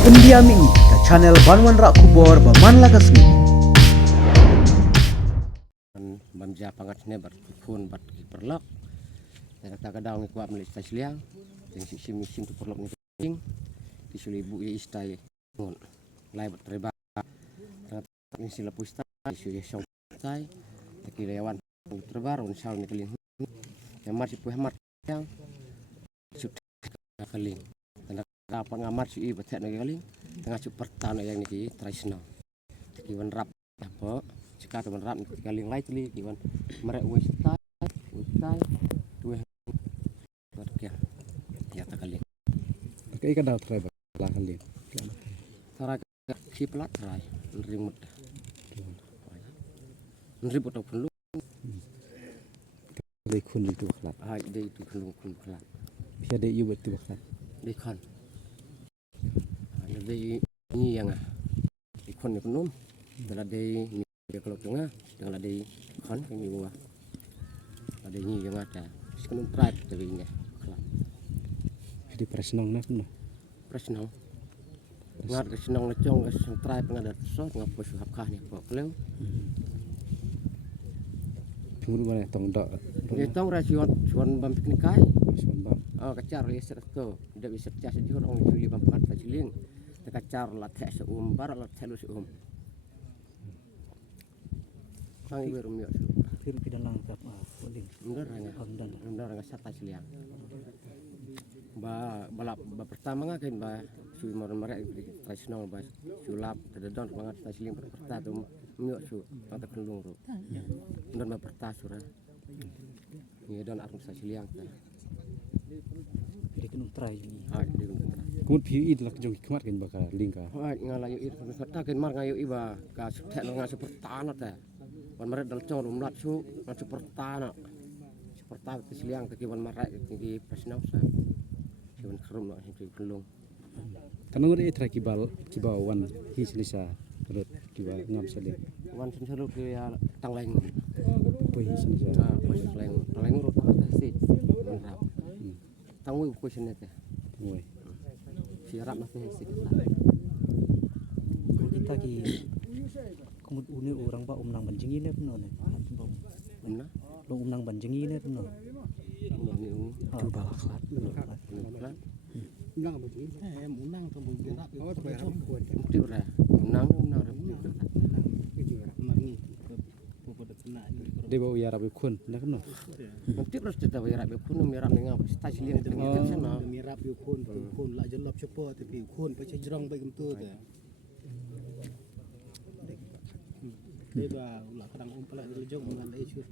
Pendiami ke channel Banwan Rak Kubor Baman Lagasmi. Banja pangat ne bar phun bat perlok. Dan tak kadang ni kuat melis tasliang. Yang sim tu perlok ni ting. Disuli ibu ye istai. Ngon. Lai bat treba. Ni sila pusta isu ye song tai. Taki lewan terbar on sal ni keling. Yang mat sipu hemat yang sut keling. Dan apa ngamat si ibu tak nak keling. Tengah super tan yang ni tradisional. Taki wan rap apa jika teman rap keling lai teli kiwan merek wistai tuh ya ya tak keling. Cái đầu trời là liền Tara si pelat rai rimut ribut au perlu đây khuôn đi tu khlat hai dei tu kelung kun pelat phía đây yêu tu khlat di kan dei ni yang di kon ni penum dala dei ni kalau tengah dengan dei kan ni buah ada ni yang ada sekarang tribe tapi ni kelat di presnong nak no presnong ngat ke senong le chong ke tribe ngadat so ngapus hap ni kok keleu punguru mana tong dok ni tong ra suan bam piknik kai suan bam kacar le ser to ndak bisa cas di orang suli bam pakat fajiling kacar la tek se bar la telu se Kang ibu rumio su film kita langkap paling ndar nga sata siliang balap pertama ngakin ba su marek tradisional ba sulap tadadon banget tasiling perta tu mio su mata kelung ru ndar ba perta sura ni don arum sasiliang ta jadi kena try ni ha di kumut piu id lak jong kmat kan bakal lingka ha ngalayu ir kata ken mar ngayu iba ka tek nga seperta na ta wan marek dal chong rumlat su nga seperta na seperta siliang ke wan marek ki personal sa kiwan kerum nak hidup kelung. karena ngore tra kibal wan hi selisa terus kiba ngam sale Wan sen seru ke ya tangleng. po hi selisa Pas tangleng ro tak si. Menrap. Tangui ko sen nete. moy Siarap nak si. kita ki kumut une orang ba umnang banjing ini pun ne Umna? lo umnang banjing ini pun Umna ni tu balaklat umna. Unang apa sih? Unang kamu gerak. Oh, terbayar kuat. Mesti ora. Umna ora. Itu ya. Mari. Pokok kena ini. de bawa ya rabi kun nak no Mesti terus kita bayar be kun miram ni ngap sta siling dengan sana. Mirap yuk kun lah jelap cepat tapi kun pakai jerang baik betul tu. Dia ulah kadang umpal ada jong dengan isu.